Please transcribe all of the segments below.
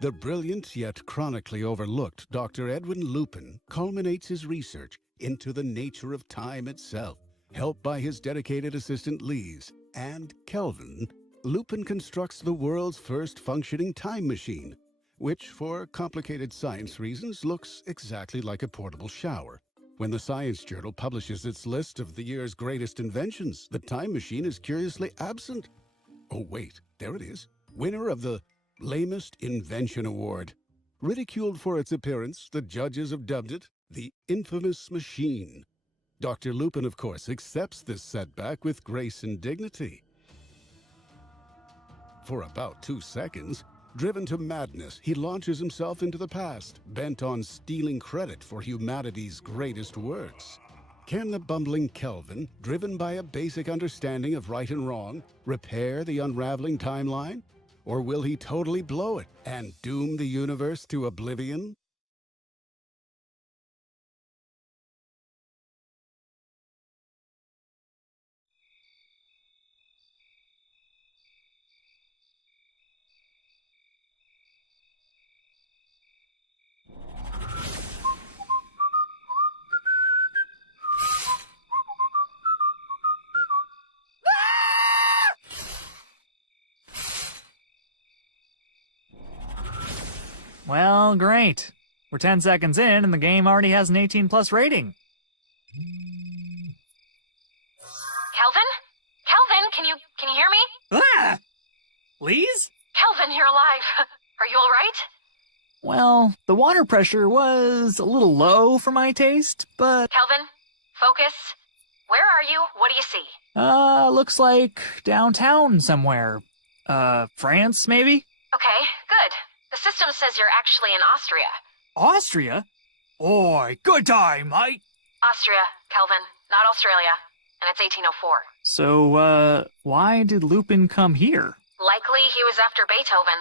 The brilliant yet chronically overlooked Dr. Edwin Lupin culminates his research into the nature of time itself. Helped by his dedicated assistant Lise and Kelvin, Lupin constructs the world's first functioning time machine, which, for complicated science reasons, looks exactly like a portable shower. When the Science Journal publishes its list of the year's greatest inventions, the time machine is curiously absent. Oh wait, there it is. Winner of the Lamest Invention Award. Ridiculed for its appearance, the judges have dubbed it the infamous machine. Dr. Lupin, of course, accepts this setback with grace and dignity. For about 2 seconds, driven to madness, he launches himself into the past, bent on stealing credit for humanity's greatest works. Can the bumbling Kelvin, driven by a basic understanding of right and wrong, repair the unraveling timeline? Or will he totally blow it and doom the universe to oblivion? Well, great. We're 10 seconds in and the game already has an 18+ rating. Kelvin? Kelvin, can you hear me? Ah! Lise? Kelvin, you're alive. Are you all right? Well, the water pressure was a little low for my taste, but... Kelvin, focus. Where are you? What do you see? Looks like downtown somewhere. France, maybe? Okay, good. The system says you're actually in Austria. Austria? Oi, good time, mate. Austria, Kelvin, not Australia. And it's 1804. So, why did Lupin come here? Likely he was after Beethoven.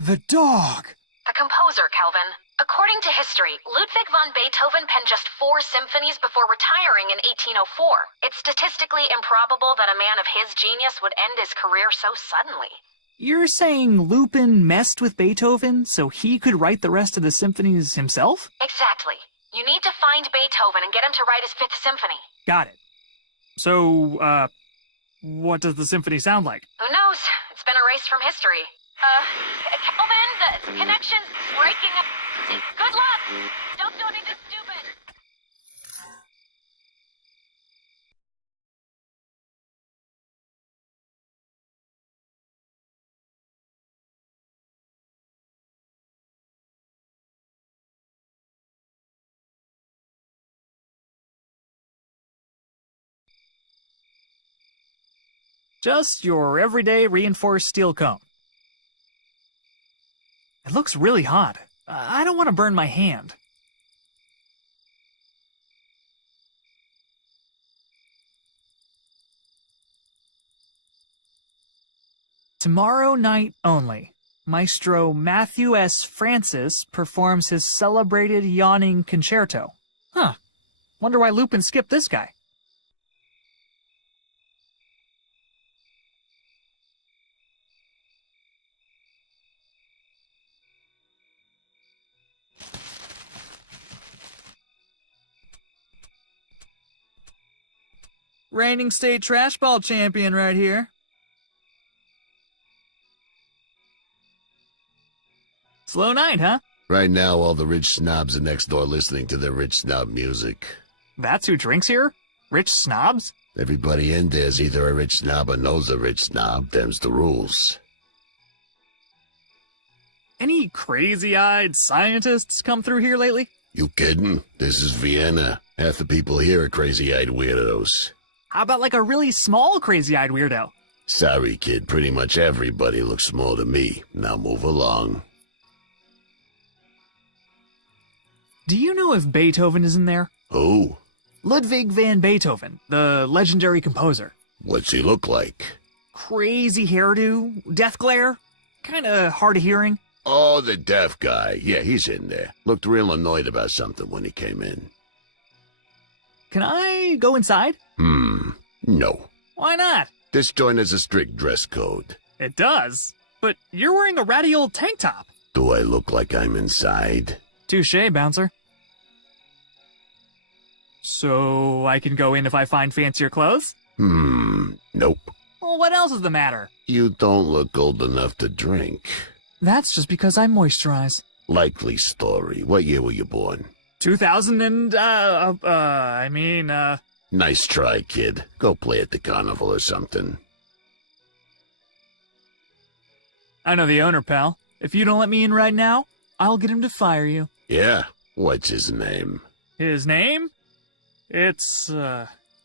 The dog! The composer, Kelvin. According to history, Ludwig van Beethoven penned just 4 symphonies before retiring in 1804. It's statistically improbable that a man of his genius would end his career so suddenly. You're saying Lupin messed with Beethoven so he could write the rest of the symphonies himself? Exactly. You need to find Beethoven and get him to write his 5th symphony. Got it. So, what does the symphony sound like? Who knows? It's been erased from history. Kelvin, the connection's breaking up. Good luck! Don't do anything stupid! Just your everyday reinforced steel cone. It looks really hot. I don't want to burn my hand. Tomorrow night only, Maestro Matthew S. Francis performs his celebrated yawning concerto. Huh. Wonder why Lupin skipped this guy. Reigning state trash ball champion right here. Slow night, huh? Right now, all the rich snobs are next door listening to their rich snob music. That's who drinks here? Rich snobs? Everybody in there's either a rich snob or knows a rich snob. Them's the rules. Any crazy-eyed scientists come through here lately? You kidding? This is Vienna. Half the people here are crazy-eyed weirdos. How about like a really small crazy-eyed weirdo? Sorry, kid. Pretty much everybody looks small to me. Now move along. Do you know if Beethoven is in there? Who? Ludwig van Beethoven, the legendary composer. What's he look like? Crazy hairdo, death glare, kinda hard of hearing. Oh, the deaf guy. Yeah, he's in there. Looked real annoyed about something when he came in. Can I go inside? No. Why not? This joint has a strict dress code. It does. But you're wearing a ratty old tank top. Do I look like I'm inside? Touche, bouncer. So I can go in if I find fancier clothes? Nope. Well, what else is the matter? You don't look old enough to drink. That's just because I moisturize. Likely story. What year were you born? 2000 and, Nice try, kid. Go play at the carnival or something. I know the owner, pal. If you don't let me in right now, I'll get him to fire you. Yeah? What's his name? His name? It's,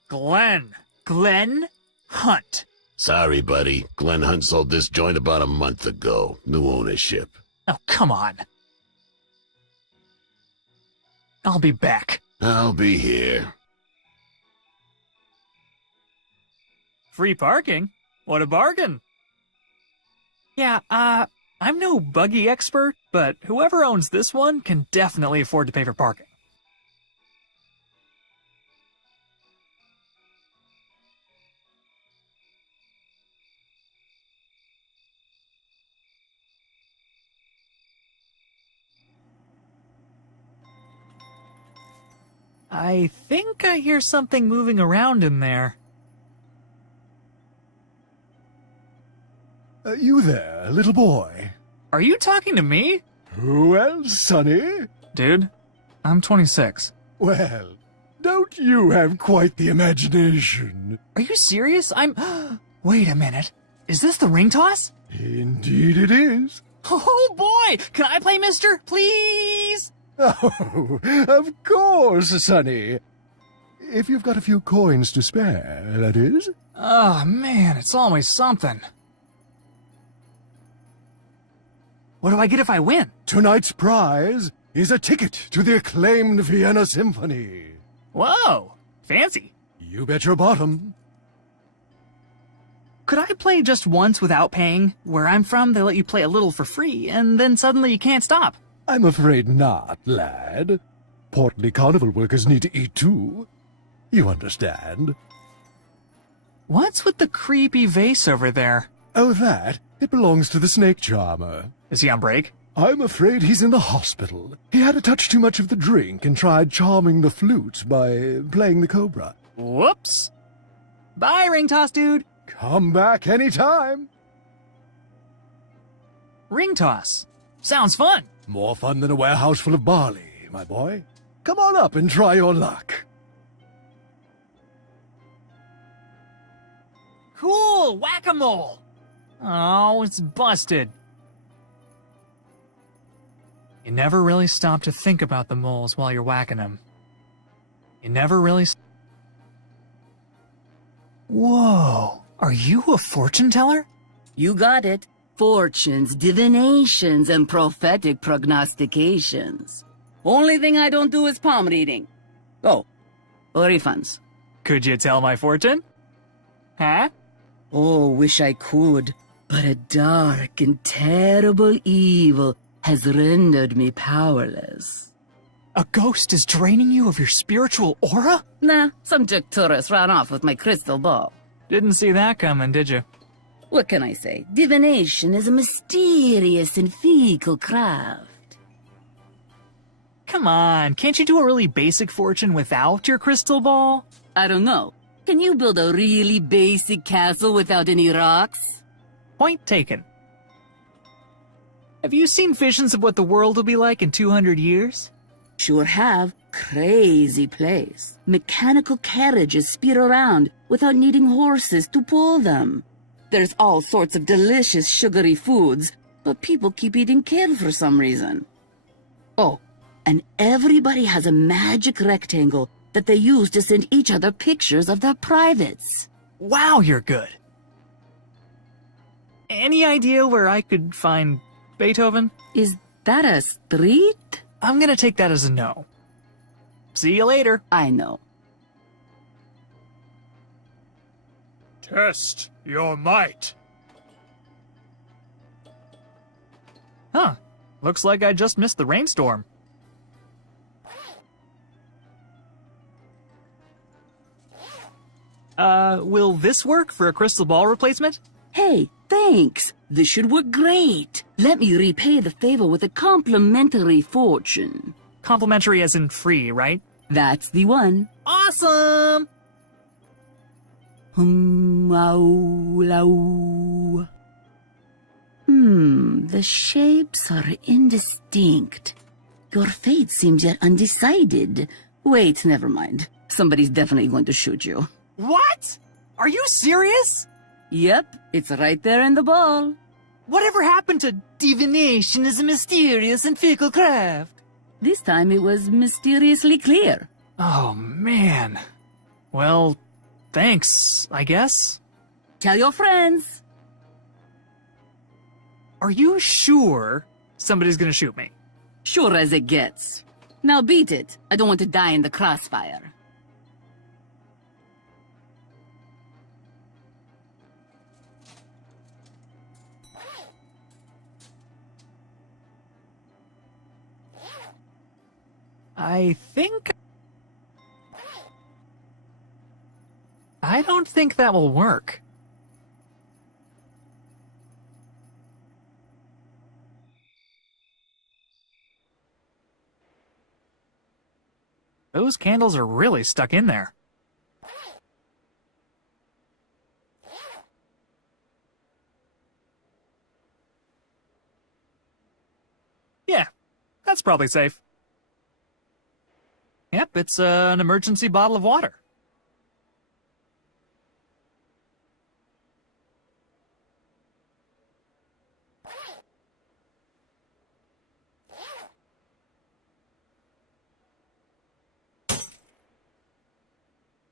Glenn. Glenn Hunt. Sorry, buddy. Glenn Hunt sold this joint about a month ago. New ownership. Oh, come on. I'll be back. I'll be here. Free parking? What a bargain. Yeah, I'm no buggy expert, but whoever owns this one can definitely afford to pay for parking. I think I hear something moving around in there. You there, little boy? Are you talking to me? Who else, sonny? Dude, I'm 26. Well, don't you have quite the imagination? Are you serious? Wait a minute. Is this the ring toss? Indeed it is. Oh boy! Can I play, mister? Please? Oh, of course, sonny. If you've got a few coins to spare, that is. Oh man, it's always something. What do I get if I win? Tonight's prize is a ticket to the acclaimed Vienna Symphony. Whoa! Fancy. You bet your bottom. Could I play just once without paying? Where I'm from, they let you play a little for free, and then suddenly you can't stop. I'm afraid not, lad. Portly carnival workers need to eat too. You understand? What's with the creepy vase over there? Oh, that? It belongs to the snake charmer. Is he on break? I'm afraid he's in the hospital. He had a touch too much of the drink and tried charming the flute by playing the cobra. Whoops. Bye, ring toss dude. Come back anytime. Ring toss. Sounds fun. More fun than a warehouse full of barley, my boy. Come on up and try your luck. Cool, whack-a-mole. Oh, it's busted. You never really stop to think about the moles while you're whacking them. You never really... Whoa, are you a fortune teller? You got it. Fortunes, divinations, and prophetic prognostications. Only thing I don't do is palm reading. Oh, refunds. Could you tell my fortune? Huh? Oh, wish I could, but a dark and terrible evil has rendered me powerless. A ghost is draining you of your spiritual aura? Nah, some jerk tourist ran off with my crystal ball. Didn't see that coming, did you? What can I say? Divination is a mysterious and fecal craft. Come on, can't you do a really basic fortune without your crystal ball? I don't know. Can you build a really basic castle without any rocks? Point taken. Have you seen visions of what the world will be like in 200 years? Sure have. Crazy place. Mechanical carriages speed around without needing horses to pull them. There's all sorts of delicious sugary foods, but people keep eating kale for some reason. Oh, and everybody has a magic rectangle that they use to send each other pictures of their privates. Wow, you're good. Any idea where I could find Beethoven? Is that a street? I'm gonna take that as a no. See you later. I know. Test your might. Huh. Looks like I just missed the rainstorm. Will this work for a crystal ball replacement? Hey, Thanks. This should work great. Let me repay the favor with a complimentary fortune. Complimentary as in free, right? That's the one. Awesome! The shapes are indistinct. Your fate seems yet undecided. Wait, never mind. Somebody's definitely going to shoot you. What? Are you serious? Yep, it's right there in the ball. Whatever happened to divination is a mysterious and fickle craft? This time it was mysteriously clear. Oh, man. Well, thanks, I guess. Tell your friends. Are you sure somebody's gonna shoot me? Sure as it gets. Now beat it. I don't want to die in the crossfire. I don't think that will work. Those candles are really stuck in there. Yeah, that's probably safe. Yep, it's an emergency bottle of water.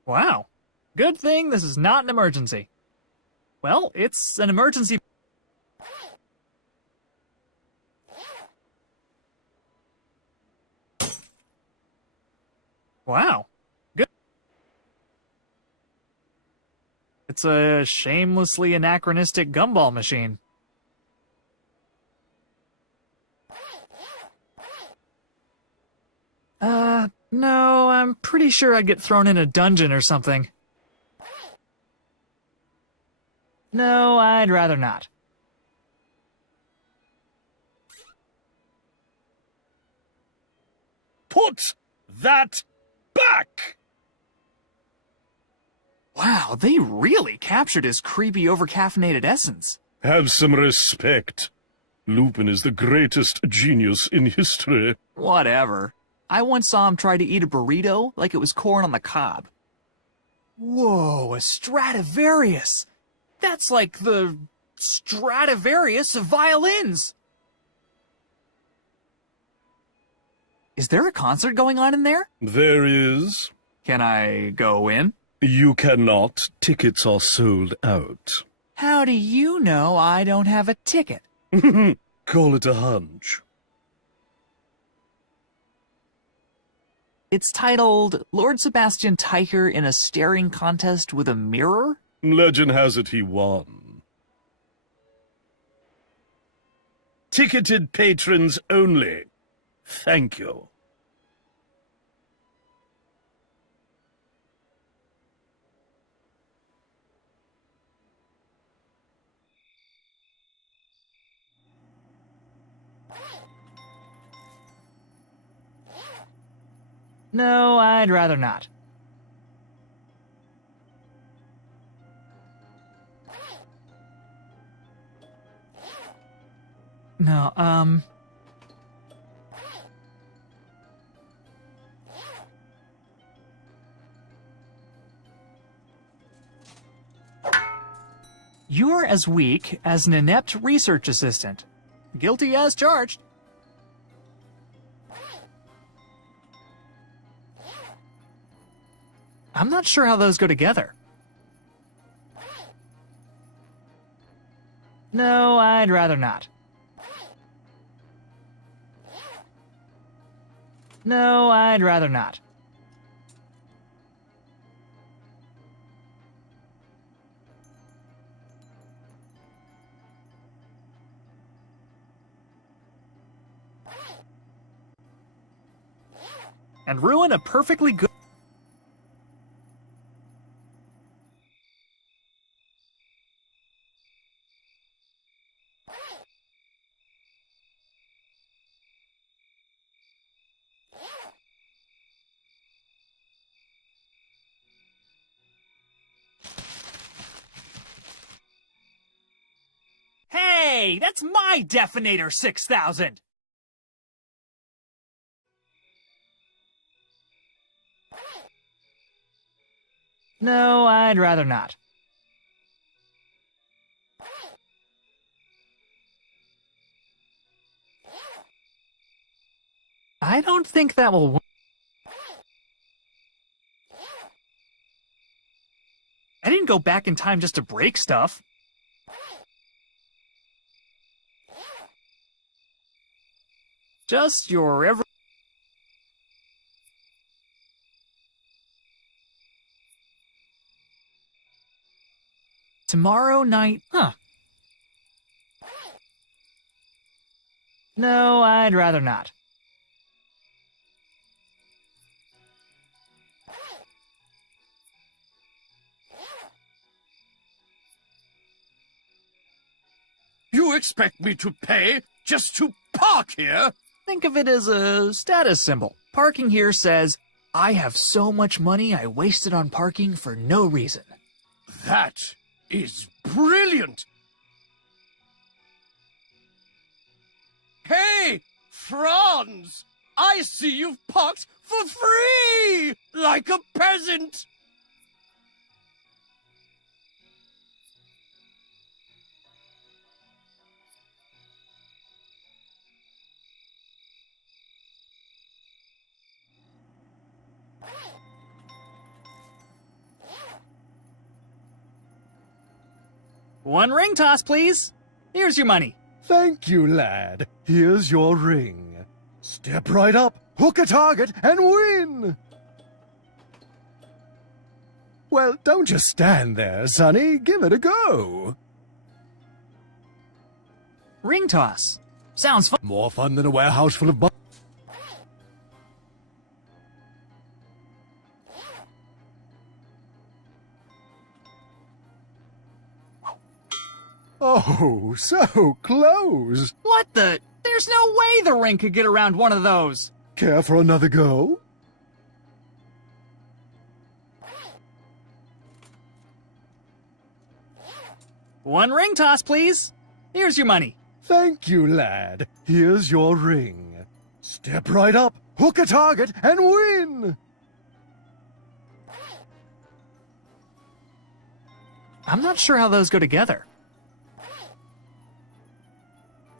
Wow. Good thing this is not an emergency. Well, it's an emergency. Wow. Good. It's a shamelessly anachronistic gumball machine. No, I'm pretty sure I'd get thrown in a dungeon or something. No, I'd rather not. Put that back! Wow, they really captured his creepy overcaffeinated essence. Have some respect. Lupin is the greatest genius in history. Whatever. I once saw him try to eat a burrito like it was corn on the cob. Whoa, a Stradivarius! That's like the Stradivarius of violins! Is there a concert going on in there? There is. Can I go in? You cannot. Tickets are sold out. How do you know I don't have a ticket? Call it a hunch. It's titled Lord Sebastian Tiger in a Staring Contest with a Mirror? Legend has it he won. Ticketed patrons only. Thank you. No, I'd rather not. No, You're as weak as an inept research assistant. Guilty as charged. I'm not sure how those go together. No, I'd rather not. No, I'd rather not. And ruin a perfectly good... Hey, that's my Definator 6000! No, I'd rather not. I don't think that will work. I didn't go back in time just to break stuff. Just your every... Tomorrow night... Huh. No, I'd rather not. You expect me to pay just to park here? Think of it as a status symbol. Parking here says, I have so much money I wasted on parking for no reason. That is brilliant! Hey, Franz! I see you've parked for free! Like a peasant! One ring toss, please. Here's your money. Thank you, lad. Here's your ring. Step right up, hook a target, and win! Well, don't just stand there, Sonny. Give it a go. Ring toss. Sounds fun. More fun than a warehouse full of Oh, so close. What the? There's no way the ring could get around one of those. Care for another go? One ring toss, please. Here's your money. Thank you, lad. Here's your ring. Step right up, hook a target, and win! I'm not sure how those go together.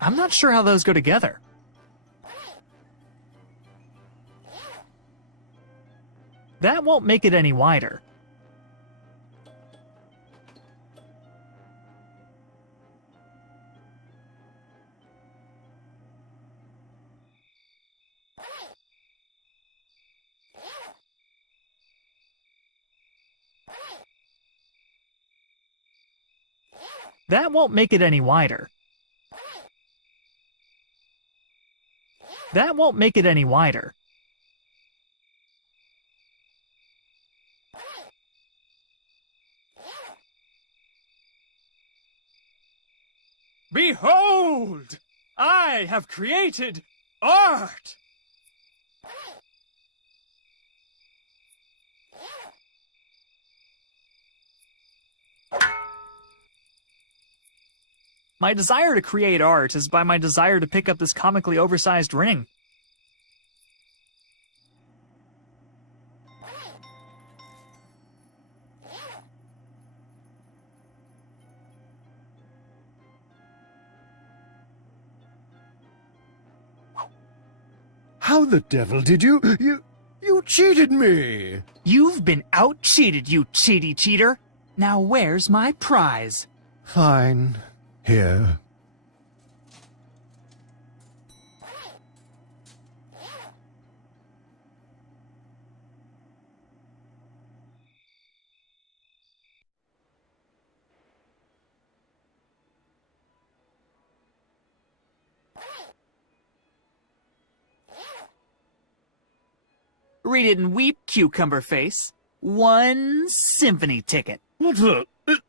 I'm not sure how those go together. That won't make it any wider. That won't make it any wider. That won't make it any wider. Behold! I have created art! My desire to create art is by my desire to pick up this comically oversized ring. How the devil did you cheated me! You've been out-cheated, you cheaty cheater! Now where's my prize? Fine. Here. Read it and weep, cucumber face. One symphony ticket. What the?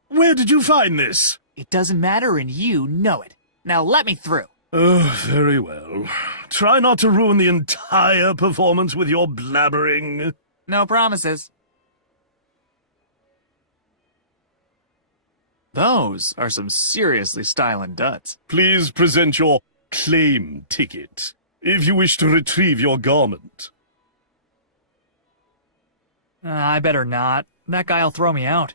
Where did you find this? It doesn't matter and you know it. Now let me through. Oh, very well. Try not to ruin the entire performance with your blabbering. No promises. Those are some seriously styling duds. Please present your claim ticket, if you wish to retrieve your garment. I better not. That guy'll throw me out.